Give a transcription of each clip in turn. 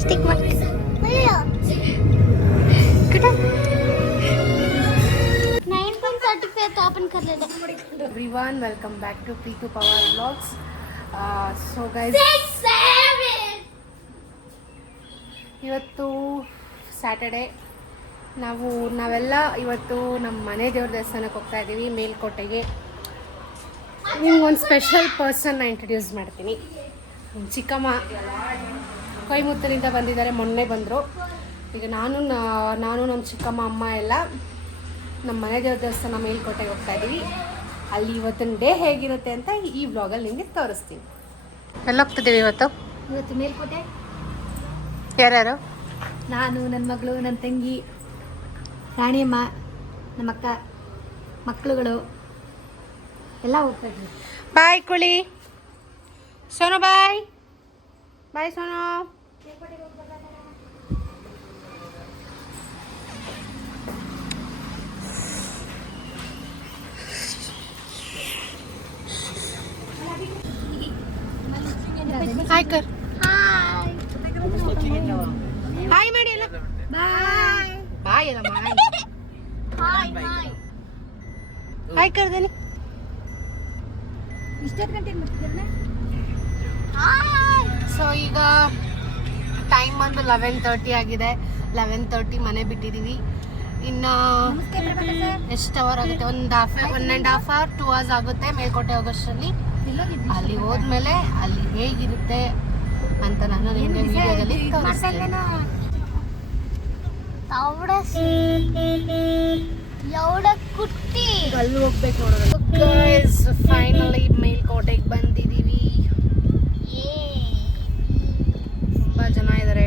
Stick मार तो अपन कर लेते हैं। Everyone welcome back to P2 Power Vlogs. So guys, ಇವತ್ತು ಸ್ಯಾಟರ್ಡೆ ನಾವೆಲ್ಲ ಇವತ್ತು ನಮ್ಮ ಮನೆ ದೇವ್ರ ದೇವಸ್ಥಾನಕ್ಕೆ ಹೋಗ್ತಾ ಇದ್ದೀವಿ, ಮೇಲ್ಕೋಟೆಗೆ. ನಿಮ್ಗೆ ಒಂದು ಸ್ಪೆಷಲ್ ಪರ್ಸನ್ನ ಇಂಟ್ರಡ್ಯೂಸ್ ಮಾಡ್ತೀನಿ. ಚಿಕ್ಕಮ್ಮ ಕೊಯಮತ್ತೂರಿಂದ ಬಂದಿದ್ದಾರೆ, ಮೊನ್ನೆ ಬಂದರು. ಈಗ ನಾನು ನಮ್ಮ ಚಿಕ್ಕಮ್ಮ ಅಮ್ಮ ಎಲ್ಲ ನಮ್ಮ ಮನೆ ದೇವ್ರ ದೇವಸ್ಥಾನ ಮೇಲ್ಕೋಟೆಗೆ ಹೋಗ್ತಾ ಇದ್ದೀವಿ. ಅಲ್ಲಿ ಇವತ್ತಿನ ಡೇ ಹೇಗಿರುತ್ತೆ ಅಂತ ಈ ವ್ಲಾಗಲ್ಲಿ ನಿಮಗೆ ತೋರಿಸ್ತೀನಿ. ಎಲ್ಲ ಹೋಗ್ತಿದ್ದೀವಿ ಇವತ್ತು ಮೇಲ್ಕೋಟೆ. ಯಾರ್ಯಾರು? ನಾನು, ನನ್ನ ಮಗಳು, ನನ್ನ ತಂಗಿ, ರಾಣಿಯಮ್ಮ, ನಮ್ಮ ಅಕ್ಕ ಮಕ್ಕಳುಗಳು ಎಲ್ಲ ಹೋಗ್ತಾ ಇದ್ದೀವಿ. ಬಾಯ್ ಕುಳಿ ಸೋನು, ಬಾಯ್ ಬಾಯ್ ಸೋನು. ಹಾಯ್ ಕರ್, ಹಾಯ್ ಮಾಡಿ ಎಲ್ಲ. ಬಾಯ್ ಬಾಯ್ ಎಲ್ಲ ಮಾಡಿ. ಹಾಯ್ ಕರ್ದೇನಿ. ಇಷ್ಟೊತ್ತು ಗಂಟೆ ಸೊ ಈಗ ಟೈಮ್ ಬಂದು 11:30 ಆಗಿದೆ. 11:30 ಮನೆ ಬಿಟ್ಟಿದ್ದೀವಿ. ಇನ್ನು ಎಷ್ಟು ಅವರ್ ಆಗುತ್ತೆ? 1.5 ಅವರ್ 2 ಅವರ್ಸ್ ಆಗುತ್ತೆ ಮೇಲ್ಕೋಟೆ ಹೋಗೋಷ್ಟರಲ್ಲಿ. ಅಲ್ಲಿ ಹೋದ್ಮೇಲೆ ಅಲ್ಲಿ ಹೇಗಿರುತ್ತೆ ಅಂತ ನಾನು ನಿಮಗೆ ವಿಡಿಯೋದಲ್ಲಿ ತೋರಿಸ್ತೀನಿ. ಅಲ್ಲಿ ಹೋಗ್ಬೇಕು ನೋಡೋದು. ಗೈಸ್ ಫೈನಲಿ ಮೇಲ್ಕೋಟೆಗೆ ಬಂದಿದ್ದೀವಿ. ತುಂಬ ಜನ ಇದ್ದಾರೆ,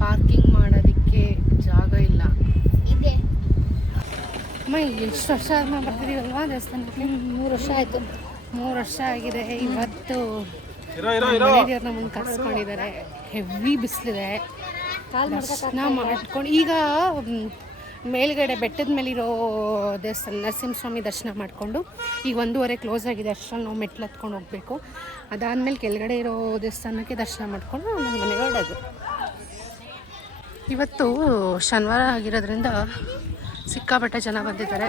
ಪಾರ್ಕಿಂಗ್ ಮಾಡೋದಕ್ಕೆ ಜಾಗ ಇಲ್ಲ. ಅಮ್ಮ ಎಷ್ಟು ವರ್ಷ ಆದ್ಮೇಲೆ ಬರ್ತಿದ್ದೀವಲ್ವಾ ದೇವಸ್ಥಾನಕ್ಕೆ? 3 ವರ್ಷ ಆಯಿತು. 3 ವರ್ಷ ಆಗಿದೆ. ಇವತ್ತು ಮನೆ ದೇವ್ರನ್ನ ಮುಂದೆ ಕರ್ಸ್ಕೊಂಡಿದ್ದಾರೆ. ಹೆವಿ ಬಿಸಿಲಿದೆ. ದರ್ಶನ ಮಾಡ್ಕೊಂಡು ಈಗ ಮೇಲ್ಗಡೆ ಬೆಟ್ಟದ ಮೇಲಿರೋ ದೇವಸ್ಥಾನ ನರಸಿಂಹಸ್ವಾಮಿ ದರ್ಶನ ಮಾಡಿಕೊಂಡು ಈಗ 1:30 ಕ್ಲೋಸ್ ಆಗಿದೆ. ಅಷ್ಟರಲ್ಲಿ ನಾವು ಮೆಟ್ಲು ಹತ್ಕೊಂಡು ಹೋಗಬೇಕು. ಅದಾದಮೇಲೆ ಕೆಳಗಡೆ ಇರೋ ದೇವಸ್ಥಾನಕ್ಕೆ ದರ್ಶನ ಮಾಡಿಕೊಂಡು ನನ್ನ ಮನೆಗೆ ಹೊರಡೋದು. ಇವತ್ತು ಶನಿವಾರ ಆಗಿರೋದ್ರಿಂದ ಸಿಕ್ಕಾಪಟ್ಟೆ ಜನ ಬಂದಿದ್ದಾರೆ.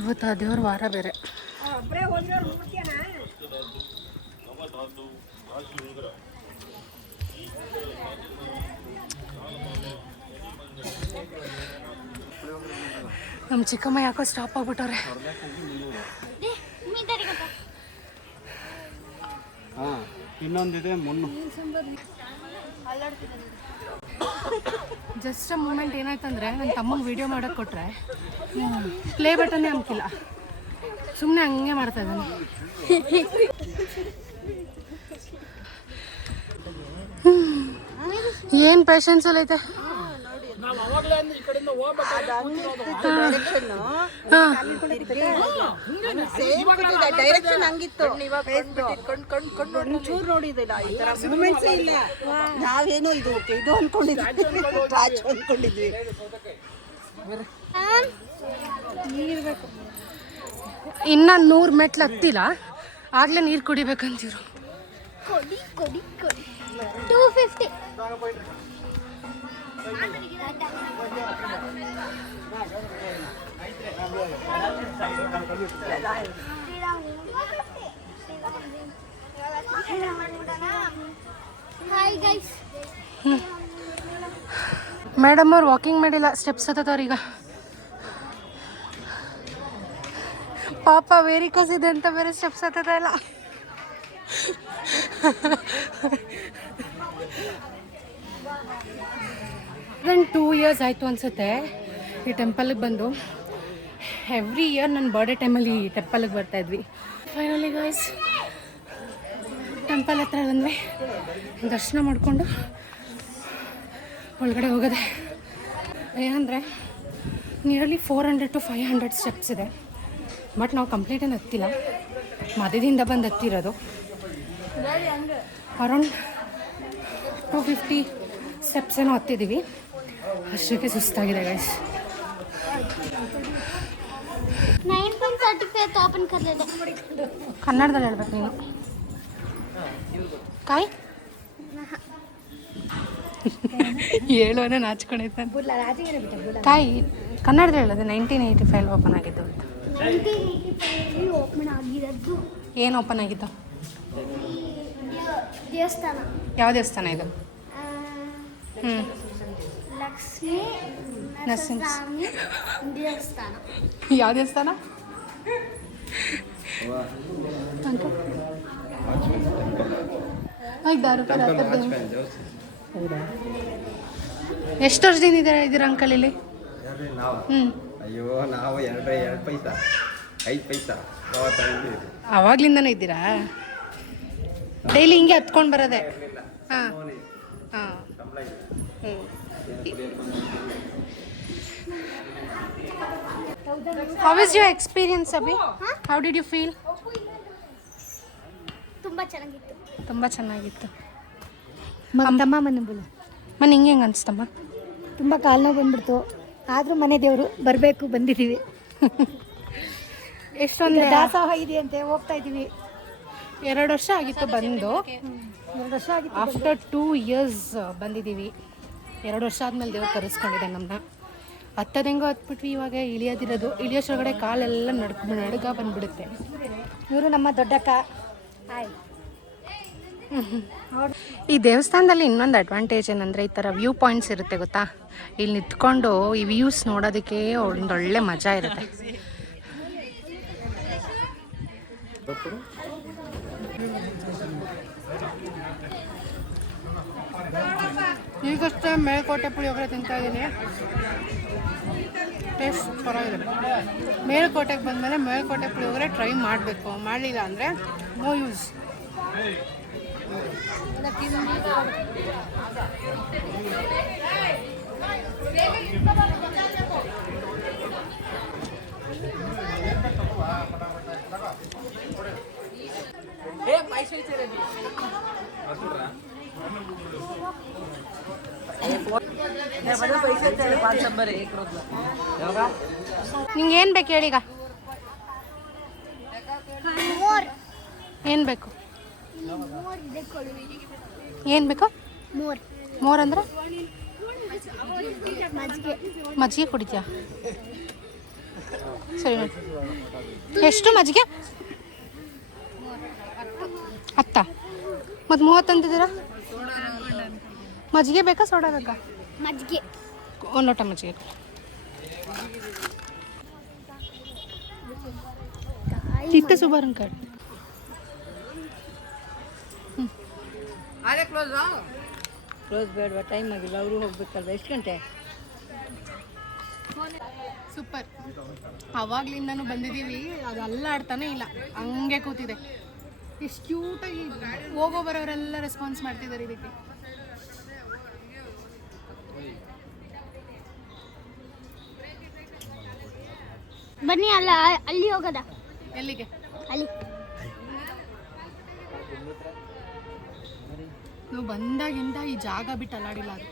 ಇವತ್ತು ಆ ದೇವ್ರ ವಾರ ಬೇರೆ. ನಮ್ಮ ಚಿಕ್ಕಮ್ಮ ಯಾಕೋ ಸ್ಟಾಪ್ ಆಗ್ಬಿಟ್ಟವ್ರೆ. ಇನ್ನೊಂದಿದೆ ಮುನ್ನು. ಜಸ್ಟ್ ಮೂಮೆಂಟ್ ಏನಾಯ್ತಂದ್ರೆ ನನ್ನ ತಮ್ಮಂಗೆ ವಿಡಿಯೋ ಮಾಡೋಕ್ಕೆ ಕೊಟ್ಟರೆ ಪ್ಲೇ ಬಟನ್ನೇ ಅಮ್ಕಿಲ್ಲ, ಸುಮ್ಮನೆ ಹಂಗೆ ಮಾಡ್ತಾ ಇದ್ದಾನೆ. ಏನು ಪೇಷನ್ಸ್ ಎಲ್ಲ ಐತೆ. ಡೈರೆಕ್ಷನ್ ಹಂಗಿತ್ತು. ನಾವೇನೋ ಇದು ಅನ್ಕೊಂಡಿದ್ವಿ. ಇನ್ನ 100 ಮೆಟ್ಲು ಹತ್ತಿಲ್ಲ, ಆಗ್ಲೇ ನೀರು ಕುಡಿಬೇಕಂತಿರು. 250. Hi guys. ಮೇಡಮ್ ಅವ್ರು ವಾಕಿಂಗ್ ಮಾಡಿಲ್ಲ, ಸ್ಟೆಪ್ಸ್ ಹತ್ತವ್ರು ಈಗ. ಪಾಪ ವೇರಿಕೋಸ್ ಇದೆ ಅಂತ ಬೇರೆ ಸ್ಟೆಪ್ಸ್ ಹತ್ತದ ಇಲ್ಲ. ಒಂದು 2 ಇಯರ್ಸ್ ಆಯಿತು ಅನಿಸುತ್ತೆ ಈ ಟೆಂಪಲ್ಗೆ ಬಂದು. ಎವ್ರಿ ಇಯರ್ ನನ್ನ ಬರ್ಡೇ ಟೈಮಲ್ಲಿ ಈ ಟೆಂಪಲ್ಗೆ ಬರ್ತಾಯಿದ್ವಿ. ಫೈನಲಿ ಗೈಸ್ ಟೆಂಪಲ್ ಹತ್ರ ಬಂದ್ವಿ. ದರ್ಶನ ಮಾಡಿಕೊಂಡು ಒಳಗಡೆ ಹೋಗೋದೆ. ಏನಂದರೆ ನಿಯರ್ಲಿ 400 to 500 ಸ್ಟೆಪ್ಸ್ ಇದೆ. ಬಟ್ ನಾವು ಕಂಪ್ಲೀಟೇನು ಹತ್ತಿಲ್ಲ, ಮಧ್ಯದಿಂದ ಬಂದು ಹತ್ತಿರೋದು. ಅರೌಂಡ್ 250 ಸ್ಟೆಪ್ಸ್ ಏನೋ ಹತ್ತಿದ್ದೀವಿ. ಅಷ್ಟಕ್ಕೆ ಸುಸ್ತಾಗಿದೆ ಗೈಸ್. 9.30 सर्टिफिकेट ओपन कर लेते ಕನ್ನಡದಲ್ಲಿ ಹೇಳ್ಬೇಕು ನೀನು. ಕಾಯ್ ಹೇಳುವನೇ ನಾಚ್ಕೊಂಡೈತೆ. ಬುಲ್ಲ ರಾಜಿಗೆ ಬಿಟ್ಟ ಬುಲ್ಲ ಕಾಯ್ ಕನ್ನಡದಲ್ಲಿ ಹೇಳೋದು 1985 ಓಪನ್ ಆಗಿದ್ದು ಅಂತ. 1985 ಓಪನ್ ಆಗಿರೋದು. ಏನು ಓಪನ್ ಆಗಿದ್ದು? ದೇವಸ್ಥಾನ. ಯಾವ ದೇವಸ್ಥಾನ ಇದು? ಲಕ್ಷ್ಮೀ ನರಸಿಂಹಸ್ವಾಮಿ ದೇವಸ್ಥಾನ. ಯಾವ ದೇವಸ್ಥಾನ? ಎಷ್ಟು ವರ್ಷದಿಂದ ಇದ್ದೀರಾ ಅಂಕಲ್ ಇಲ್ಲಿ? ಅಯ್ಯೋ ನಾವು 2 ಪೈಸಾ 5 ಪೈಸಾ ಅವಾಗ್ಲಿಂದನೂ ಇದ್ದೀರಾ? ಡೈಲಿ ಹಿಂಗೆ ಹತ್ಕೊಂಡು ಬರೋದೆ? ಹಾಂ ಹಾಂ. How is your experience, Abhi? How did you feel? ತುಂಬಾ ಚೆನ್ನಾಗಿತ್ತು. ತುಂಬ ಚೆನ್ನಾಗಿತ್ತು. ತಮ್ಮ ಮನೆ ಬುಲ್ಲ ಮನೆ ಹಿಂಗೆ ಹೆಂಗೆ ಅನಿಸ್ತಮ್ಮ? ತುಂಬ ಕಾಲು ನೋವು ಬಂದ್ಬಿಡ್ತು. ಆದರೂ ಮನೆ ದೇವರು ಬರಬೇಕು, ಬಂದಿದ್ದೀವಿ. ಎಷ್ಟೊಂದು ದಾಸೋಹ ಇದೆ ಅಂತೆ, ಹೋಗ್ತಾ ಇದ್ದೀವಿ. 2 ವರ್ಷ ಆಗಿತ್ತು ಬಂದು. 2 ವರ್ಷ ಆಗಿತ್ತು. ಆಫ್ಟರ್ 2 years ಬಂದಿದ್ದೀವಿ. 2 ವರ್ಷ ಆದಮೇಲೆ ದೇವ್ರು ಕರೆಸ್ಕೊಂಡಿದೆ ನಮ್ಮನ್ನ. ಹತ್ತದೆಂಗೋ ಹತ್ಬಿಟ್ವಿ. ಇವಾಗ ಇಳಿಯೋಷ್ಟೊಳಗಡೆ ಕಾಲೆಲ್ಲ ನಡ್ಗ ಬಂದ್ಬಿಡುತ್ತೆ. ಇವರು ನಮ್ಮ ದೊಡ್ಡಕ್ಕ. ಹಾಯ್. ಈ ದೇವಸ್ಥಾನದಲ್ಲಿ ಇನ್ನೊಂದು ಅಡ್ವಾಂಟೇಜ್ ಏನಂದರೆ ಈ ಥರ ವ್ಯೂ ಪಾಯಿಂಟ್ಸ್ ಇರುತ್ತೆ ಗೊತ್ತಾ. ಇಲ್ಲಿ ನಿಂತ್ಕೊಂಡು ಈ ವ್ಯೂಸ್ ನೋಡೋದಕ್ಕೆ ಒಂದೊಳ್ಳೆ ಮಜಾ ಇರುತ್ತೆ. ಈಗಷ್ಟೇ ಮೇಲ್ಕೋಟೆ ಪುಳಿಯೋಗರೆ ತಿಂತಾ ಇದ್ದೀನಿ. ಟೇಸ್ಟ್ ಪರವಾಗಿಲ್ಲ. ಮೇಲ್ಕೋಟೆಗೆ ಬಂದಮೇಲೆ ಮೇಲ್ಕೋಟೆ ಪುಳಿಯೋಗರೆ ಟ್ರೈ ಮಾಡಬೇಕು. ಮಾಡಲಿಲ್ಲ ಅಂದರೆ ನೋ ಯೂಸ್. ನಿಂಗೆ ಏನು ಬೇಕು ಹೇಳೀಗ? ಏನು ಬೇಕು? ಏನು ಬೇಕು? ಮೋರ್ ಅಂದ್ರೆ ಮಜ್ಜಿಗೆ ಕುಡಿತೀಯಾ? ಸರಿ ನೋಡಿ. ಎಷ್ಟು ಮಜ್ಜಿಗೆ? 10. ಮತ್ತು 30 ಅಂತಿದ್ದೀರಾ? ಮಜ್ಜಿಗೆ ಬೇಕಾ ಸೋಡಾ ಬೇಕಾ? ಮಜ್ಜಿಗೆ. 1 ಲೋಟ ಮಜ್ಜಿಗೆ. ಇತ್ತೆ ಸುಬಾರ್ ಅಂಕಲ್. ಕ್ಲೋಸ್ ಬೇಡವಾ? ಟೈಮ್ ಆಗಿಲ್ಲ, ಅವರು ಹೋಗ್ಬೇಕಲ್ವ? ಎಷ್ಟು ಗಂಟೆ? ಸೂಪರ್. ಅವಾಗ್ಲಿಂದನೂ ಬಂದಿದ್ದೀವಿ, ಅದು ಅಲ್ಲಾಡ್ತಾನೆ ಇಲ್ಲ, ಹಂಗೆ ಕೂತಿದೆ. ಎಷ್ಟು ಕ್ಯೂಟಾಗಿ ಹೋಗೋ ಬರೋರೆಲ್ಲ ರೆಸ್ಪಾನ್ಸ್ ಮಾಡ್ತಿದ್ದಾರೆ ಇದಕ್ಕೆ. ಬನ್ನಿ ಅಲ್ಲಿ ಹೋಗೋದ. ಎಲ್ಲಿಗೆ? ಅಲ್ಲಿ ನಾವು ಬಂದಾಗಿಂದ ಈ ಜಾಗ ಬಿಟ್ಟು ಅಲ್ಲಾಡಿಲ್ಲ. ಅದು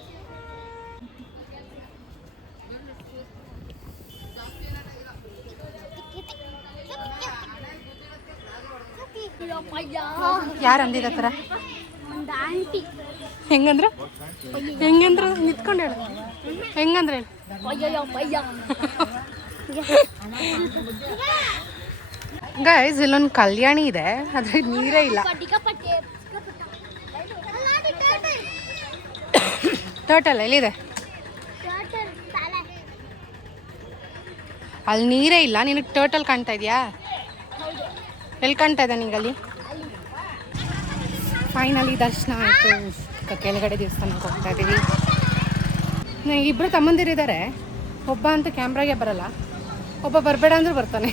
ಯಾರು ಅಂದಿದ ಥರ? ಒಂದು ಆಂಟಿ. ಹೆಂಗಂದ್ರೆ ನಿಂತ್ಕೊಂಡು ಹೇಳು. ಹೆಂಗಂದ್ರೆ ಹೇಳು. ಗೈಸ್, ಇಲ್ಲೊಂದು ಕಲ್ಯಾಣಿ ಇದೆ, ಅದ್ರ ನೀರೇ ಇಲ್ಲ. ಟೋಟಲ್ ಎಲ್ಲಿದೆ? ಅಲ್ಲಿ ನೀರೇ ಇಲ್ಲ. ನಿನಗೆ ಟೋಟಲ್ ಕಾಣ್ತಾ ಇದೆಯಾ? ಎಲ್ಲಿ ಕಾಣ್ತಾ ಇದೆ ನಿಂಗಲ್ಲಿ? ಫೈನಲಿ ದರ್ಶನ ಆಯಿತು. ಕೆಳಗಡೆ ದೇವಸ್ಥಾನಕ್ಕೆ ಹೋಗ್ತಾ ಇದ್ದೀವಿ. ಇಬ್ಬರು ತಮ್ಮಂದಿರಿದ್ದಾರೆ. ಒಬ್ಬ ಅಂತ ಕ್ಯಾಮ್ರಾಗೆ ಬರಲ್ಲ, ಒಬ್ಬ ಬರಬೇಡ ಅಂದ್ರೂ ಬರ್ತಾನೆ.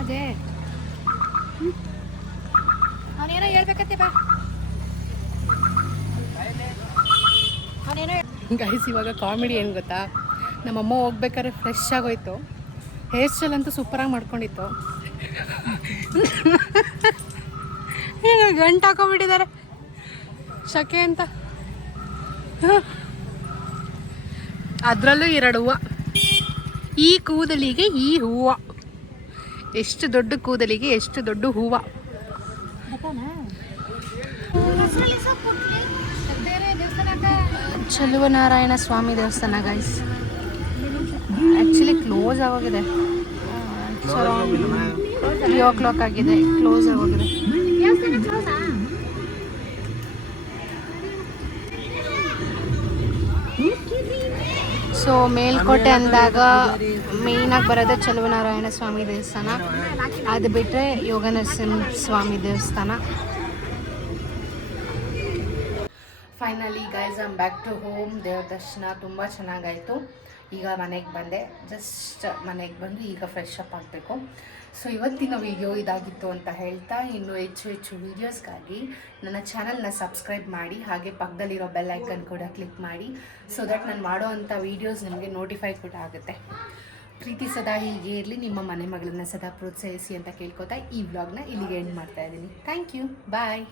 ಅದೇ ಅವನೇನೋ ಹೇಳ್ಬೇಕತ್ತೆ ಬಾ. ಗೈಸ್, ಇವಾಗ ಕಾಮಿಡಿ ಏನು ಗೊತ್ತಾ, ನಮ್ಮಮ್ಮ ಹೋಗ್ಬೇಕಾದ್ರೆ ಫ್ರೆಶ್ ಆಗೋಯ್ತು. ಹೇರ್ ಸ್ಟೈಲ್ ಅಂತೂ ಸೂಪರಾಗಿ ಮಾಡ್ಕೊಂಡಿತ್ತು. ಈಗ ಗಂಟು ಹಾಕೊಂಡ್ಬಿಟ್ಟಿದ್ದಾರೆ ಶಕೆ ಅಂತ. ಅದರಲ್ಲೂ 2 ಹೂವು. ಈ ಕೂದಲಿಗೆ ಈ ಹೂವು, ಎಷ್ಟು ದೊಡ್ಡ ಕೂದಲಿಗೆ ಎಷ್ಟು ದೊಡ್ಡ ಹೂವು. ಚೆಲುವನಾರಾಯಣ ಸ್ವಾಮಿ ದೇವಸ್ಥಾನ ಗೈಸ್. ಆ್ಯಕ್ಚುಲಿ ಕ್ಲೋಸ್ ಆಗೋಗಿದೆ, 3 ಆಗಿದೆ, ಕ್ಲೋಸ್ ಆಗೋಗಿದೆ. ಸೊ ಮೇಲ್ಕೋಟೆ ಅಂದಾಗ ಮೇಯ್ನಾಗಿ ಬರೋದೇ ಚೆಲುವನಾರಾಯಣ ಸ್ವಾಮಿ ದೇವಸ್ಥಾನ, ಅದು ಬಿಟ್ಟರೆ ಯೋಗ ನರಸಿಂಹ ಸ್ವಾಮಿ ದೇವಸ್ಥಾನ. Finally guys I'm back to home. ದೇವ್ರ ದರ್ಶನ ತುಂಬ ಚೆನ್ನಾಗಾಯಿತು. ಈಗ ಮನೆಗೆ ಬಂದೆ, ಜಸ್ಟ್ ಮನೆಗೆ ಬಂದು ಈಗ ಫ್ರೆಶ್ ಅಪ್ ಆಗಬೇಕು. ಸೊ ಇವತ್ತಿನ ವಿಡಿಯೋ ಇದಾಗಿತ್ತು ಅಂತ ಹೇಳ್ತಾ, ಇನ್ನೂ ಹೆಚ್ಚು ವೀಡಿಯೋಸ್ಗಾಗಿ ನನ್ನ ಚಾನಲ್ನ ಸಬ್ಸ್ಕ್ರೈಬ್ ಮಾಡಿ, ಹಾಗೆ ಪಕ್ಕದಲ್ಲಿರೋ ಬೆಲ್ ಐಕನ್ ಕೂಡ ಕ್ಲಿಕ್ ಮಾಡಿ, ಸೊ ದಟ್ ನಾನು ಮಾಡೋ ಅಂಥ ವೀಡಿಯೋಸ್ ನಿಮಗೆ ನೋಟಿಫೈ ಕೂಡ ಆಗುತ್ತೆ. ಪ್ರೀತಿ ಸದಾ ಹೀಗೆ ಇರಲಿ, ನಿಮ್ಮ ಮನೆ ಮಗಳನ್ನ ಸದಾ ಪ್ರೋತ್ಸಾಹಿಸಿ ಅಂತ ಕೇಳ್ಕೊತಾ ಈ ವ್ಲಾಗ್ನ ಇಲ್ಲಿಗೆ ಎಂಡ್ ಮಾಡ್ತಾ ಇದ್ದೀನಿ. Thank you, bye.